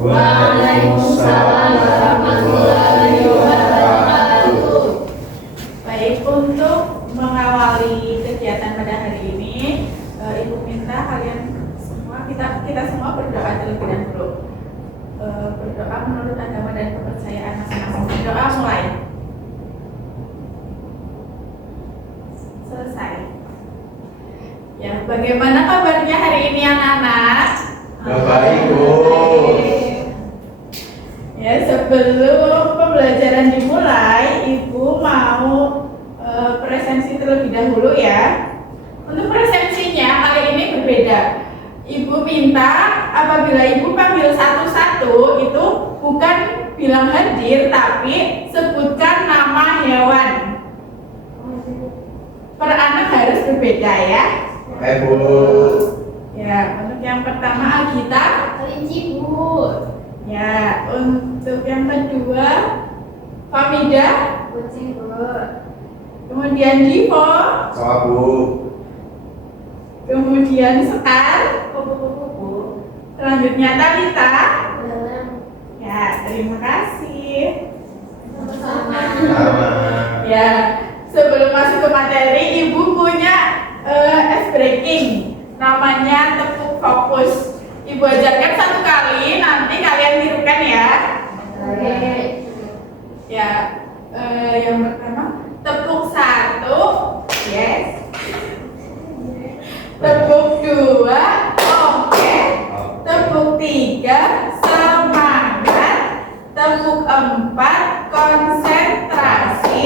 Waalaikumsalam warahmatullahi wabarakatuh. Baik, untuk mengawali kegiatan pada hari ini, Ibu minta kalian semua, kita semua berdoa terlebih dahulu. Berdoa menurut agama dan kepercayaan masing-masing. Doa mulai. Selesai. Ya, bagaimana kabarnya hari ini anak-anak? Baik, Bu. Ya, sebelum pembelajaran dimulai, Ibu mau presensi terlebih dahulu ya. Untuk presensinya kali ini berbeda. Ibu minta apabila Ibu panggil satu-satu itu bukan bilang hadir, tapi sebutkan nama hewan. Per anak harus berbeda ya. Oke, Bu. Ya, untuk yang pertama Agita. Kelinci, Bu. Ya, untuk yang kedua Famida. Kucing, Bu. Kemudian Divo. Sama, Bu. Kemudian Sekar. Kupu-kupu, Bu. Selanjutnya Talita. Dalam. Ya, terima kasih. Sama-sama. Sama. Ya, sebelum masuk ke materi, Ibu punya ice breaking. Namanya tepuk fokus. Ibu ajarkan satu kali, nanti kalian tirukan ya. Oke. Ya, yang pertama tepuk satu, yes. Tepuk dua, oke. Tepuk tiga, semangat. Tepuk empat, konsentrasi.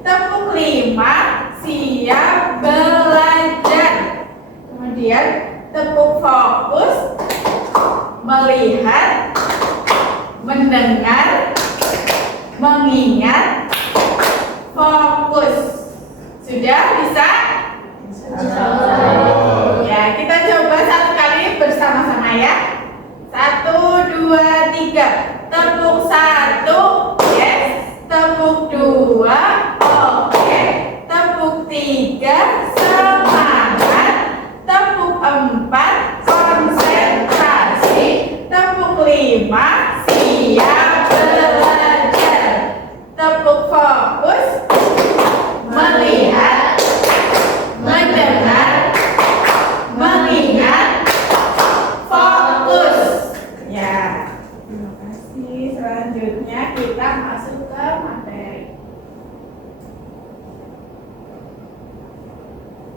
Tepuk lima, siap belajar. Kemudian tepuk fokus, melihat, mendengar, mengingat, fokus. Sudah bisa? Ya, kita coba satu kali bersama-sama ya. 1, 2, 3. Tepuk satu, yes. Tepuk dua, oke. Tepuk tiga, semangat. Tepuk empat, konsentrasi. Tepuk lima, siap belajar. Tepuk fokus, melihat, mendengar, mengingat, fokus. Ya, terima kasih. Selanjutnya kita masuk ke materi.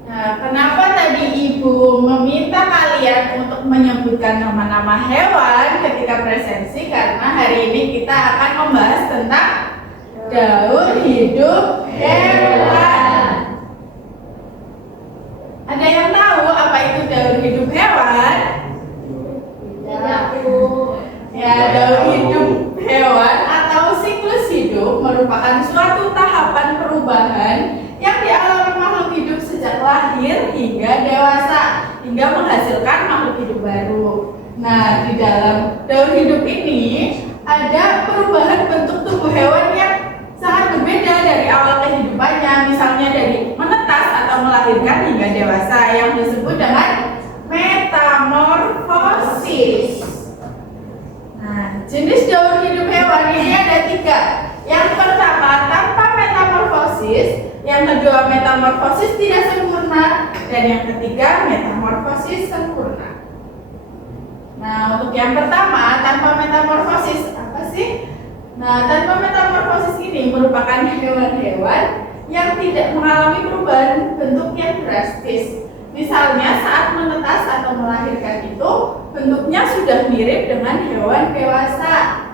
Nah, kenapa tadi Ibu meminta kalian untuk menyebutkan nama-nama hewan ketika presensi? Karena hari ini kita akan membahas tentang daur hidup hewan. Ada yang tahu apa itu daur hidup hewan? Tidak, Bu. Ya, daur hidup hewan atau siklus hidup merupakan suatu tahapan perubahan yang dialami makhluk hidup sejak lahir hingga dewasa, hingga menghasilkan makhluk hidup baru. Nah, di dalam daur hidup ini ada perubahan bentuk tubuh hewan yang sangat berbeda dari awal kehidupannya, misalnya dari menetas atau melahirkan hingga dewasa, yang disebut dengan metamorfosis. Nah, jenis daur hidup hewan ini ada 3. Yang pertama tanpa metamorfosis, yang kedua metamorfosis tidak sempurna, dan yang ketiga metamorfosis sempurna. Nah, untuk yang pertama tanpa metamorfosis apa sih? Nah, tanpa metamorfosis ini merupakan hewan-hewan yang tidak mengalami perubahan bentuk yang drastis. Misalnya saat menetas atau melahirkan itu bentuknya sudah mirip dengan hewan dewasa.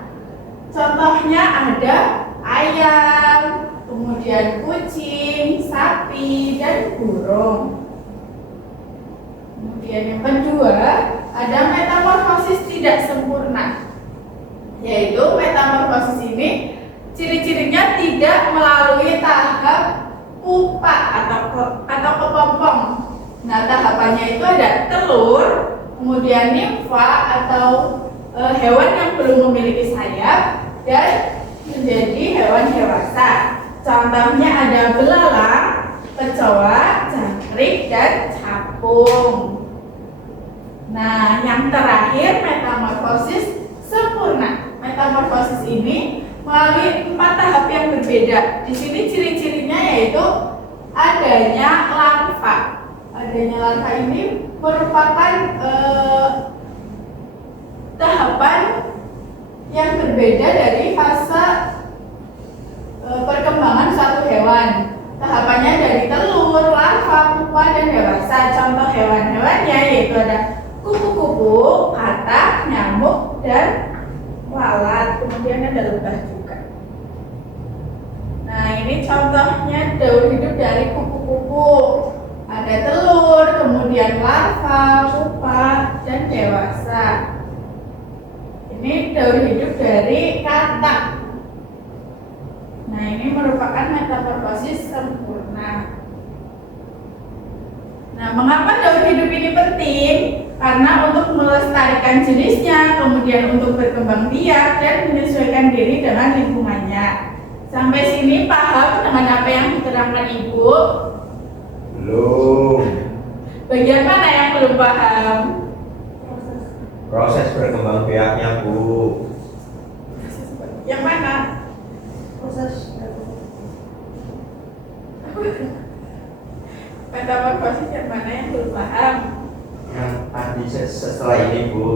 Contohnya ada ayam, kemudian kucing, sapi, dan burung. Kemudian yang kedua, ada metamorfosis tidak sempurna. Yaitu metamorfosis ini ciri-cirinya tidak melalui tahap pupa atau kepompong. Nah, tahapannya itu ada telur, kemudian nimfa atau hewan yang belum memiliki sayap, dan menjadi hewan dewasa. Contohnya ada belalang, kecoa, jangkrik, dan capung. Nah, yang terakhir metamorfosis sempurna. ini melalui 4 tahap yang berbeda. Di sini ciri-cirinya yaitu adanya larva. Adanya larva ini merupakan tahapan yang berbeda dari fase perkembangan suatu hewan. Tahapannya dari telur, larva, pupa, dan dewasa. Contoh hewan-hewannya yaitu ada kupu-kupu, katak, nyamuk, dan lalat. Kemudian ada lebah juga. Nah, ini contohnya daur hidup dari kupu-kupu. Ada telur, kemudian larva, pupa, dan dewasa. Ini daur hidup dari katak. Nah, ini merupakan metamorfosis sempurna. Nah, mengapa daur hidup ini penting? Karena untuk melestarikan jenisnya, kemudian untuk berkembang biak dan menyesuaikan diri dengan lingkungannya. Sampai sini paham dengan apa yang diterangkan Ibu? Belum. Bagian mana yang belum paham? Proses berkembang biaknya, Bu. Yang mana? Metamorfosis yang mana yang belum paham? Yang tadi setelah ini, Bu.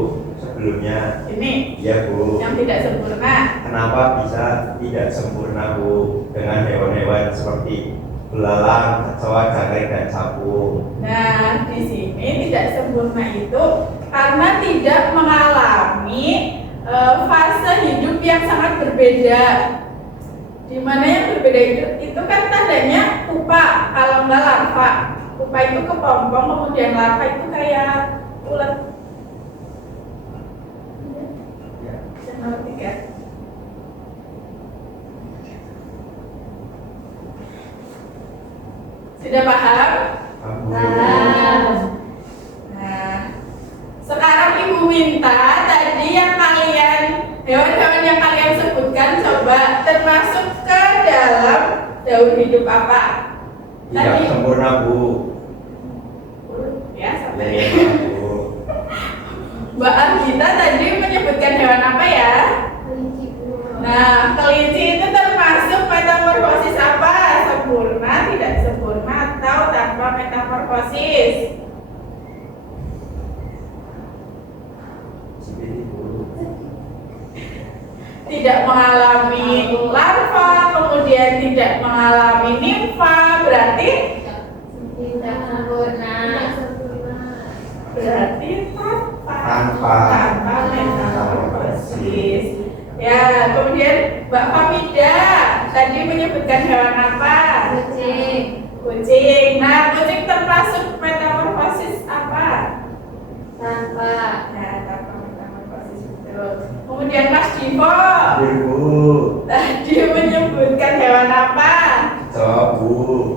Sebelumnya. Ini Iya, Bu. yang tidak sempurna. Kenapa bisa tidak sempurna, Bu? Dengan hewan-hewan seperti belalang, kecoa, jangkrik, dan capung. Nah, di sini tidak sempurna itu karena tidak mengalami fase hidup yang sangat berbeda. Di mana yang berbeda itu kan tandanya pupa, kalau enggak larva. Pupa itu kepompong, kemudian larva itu kayak ulet. Yang nomor 3. Sudah paham? Bu. Nah, sekarang Ibu minta tadi yang kalian, hewan-hewan yang kalian sebutkan coba termasuk ke dalam daur hidup apa? Tidak sempurna, Bu. Ya, sampai. Iya, Bu. Mbak Anggita tadi menyebutkan hewan apa ya? Nah, kelinci itu termasuk metamorfosis apa? Sempurna, tidak sempurna, atau tanpa metamorfosis? Seperti, Bu. Tidak mengalami larva, kemudian tidak mengalami nimfa, berarti Tidak sempurna. berarti tanpa metamorfosis. Ya, kemudian Mbak Famida tadi menyebutkan hewan apa? Kucing. Kucing. Nah, kucing termasuk metamorfosis apa? Tanpa. Ya, tanpa metamorfosis, betul. Kemudian Mas Divo Bu. tadi menyebutkan hewan apa? Kecoa, Bu.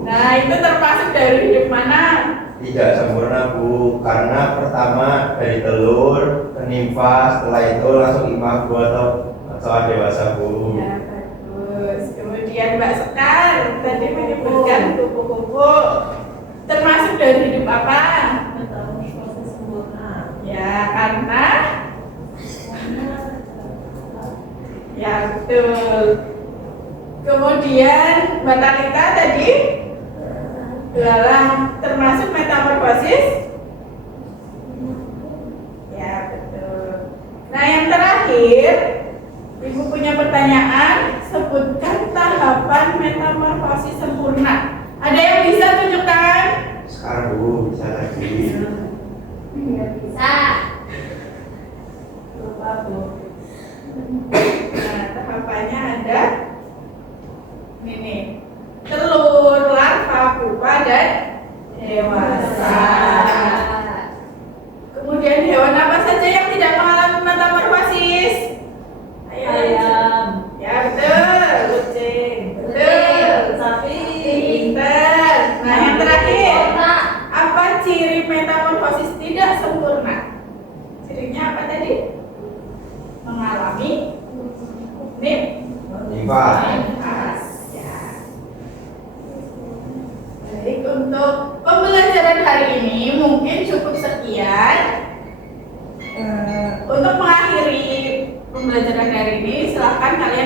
Nah, itu termasuk dari hidup mana? Tidak sempurna, Bu, karena pertama dari telur ke nimfa, setelah itu langsung imago atau kecoa dewasa, Bu. Ya, bagus. Kemudian Mbak Sekar tadi menyebutkan kupu-kupu termasuk dari hidup apa? Metamorfosis sempurna. Ya, karena ya, betul. Kemudian Mbak Talita tadi belalang termasuk metamorfosis? Ya, betul. Nah, yang terakhir, Ibu punya pertanyaan, sebutkan tahapan metamorfosis sempurna. Ada yang bisa tunjukkan? Sekarang, Bu, bisa lagi. Tidak bisa. Lupa, Bu. Nah, tahapannya ada ini nih. Telur, larva, pupa, dan dewasa. Kemudian hewan apa saja yang tidak mengalami metamorfosis? Ayo. Ayam. Ya, betul. Kucing. Betul. Sapi. Pinter. Nah, yang terakhir, Otak. apa ciri metamorfosis tidak sempurna? Cirinya apa tadi? Mengalami Nimfa. Ya. Baik, untuk pembelajaran hari ini mungkin cukup sekian. Untuk mengakhiri pembelajaran hari ini, silahkan kalian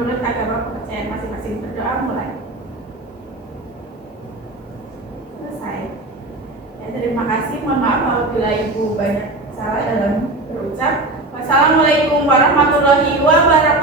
menurut agama kepercayaan masing-masing. Berdoa mulai. Selesai. Ya, terima kasih. Mohon maaf apabila Ibu banyak salah dalam berucap. Wassalamualaikum warahmatullahi wabarakatuh.